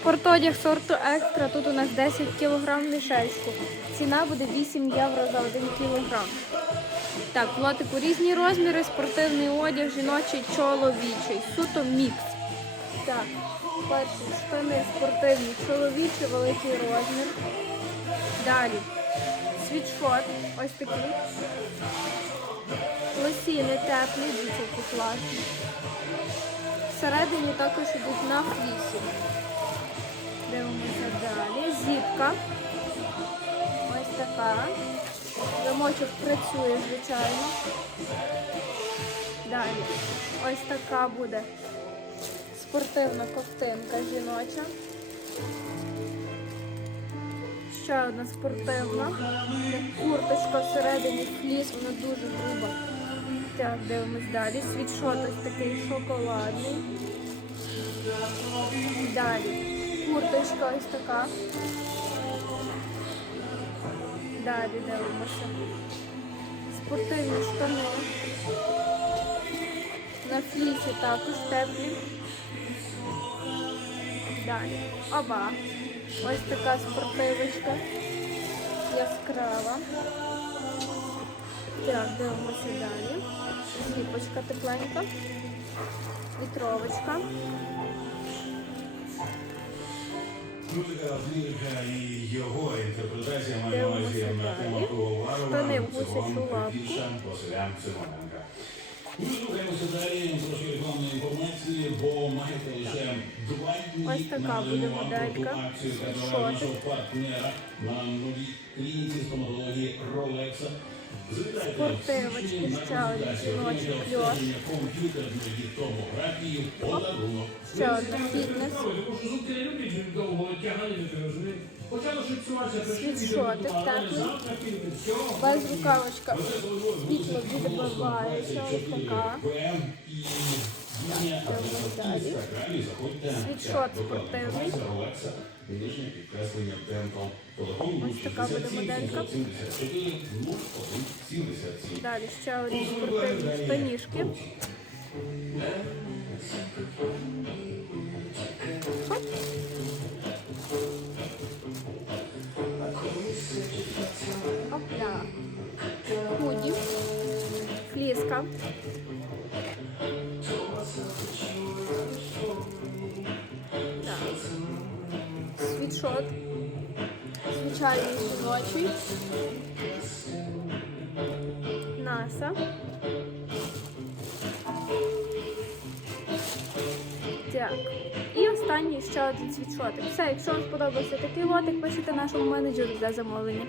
Спортодяг сорту екстра. Тут у нас 10 кг мішечку. Ціна буде 8 євро за 1 кг. Так, в лотику різні розміри, спортивний одяг, жіночий, чоловічий. Суто мікс. Так, перші штани спортивні, чоловічий, великий розмір. Далі. Світшот, ось такий. Лосіни теплі, які класні. Всередині також йдуть на флісі. Дивимося далі. Зіпка. Ось така. Замочок працює, звичайно. Далі. Ось така буде спортивна ковтинка жіноча. Ще одна спортивна. Курточка всередині фліс, вона дуже груба. Так, дивимось далі. Світшот ось такий шоколадний. Далі. Курточка ось така. Далі дивимося. Спортивні штани. На флісі також теплі. Далі. Оба. Ось така спортивочка. Яскрава. Так, дивимося далі. Зліпочка тепленька. Вітровочка. Музика лірика і його інтерпретація має на увазі на тему Пивоварова, Цигон, гусячу Василя Симоненка. Ми слухаємося далі трошки рекламної інформації, бо маєте лише два дні на буде нову моделька. акцію кадрового нашого партнера на новій клініці стоматології Ролекса. Спортивочки, консультацію, жіночий отримайте кльош. Ще одна фітнес. Світшотик теплий. Без рукавочка. Світло відбивається. Ось така. Світшот спортивний. Ось така буде моделька. 74 01 77. Далі ще одні спортивні штанішки. Фліска. Так. Світшот. Звичайний жіночий. Наса. Так. І останній ще один світшотик. Все, якщо вам сподобався такий лотик, пишіть нашому менеджеру для замовлення.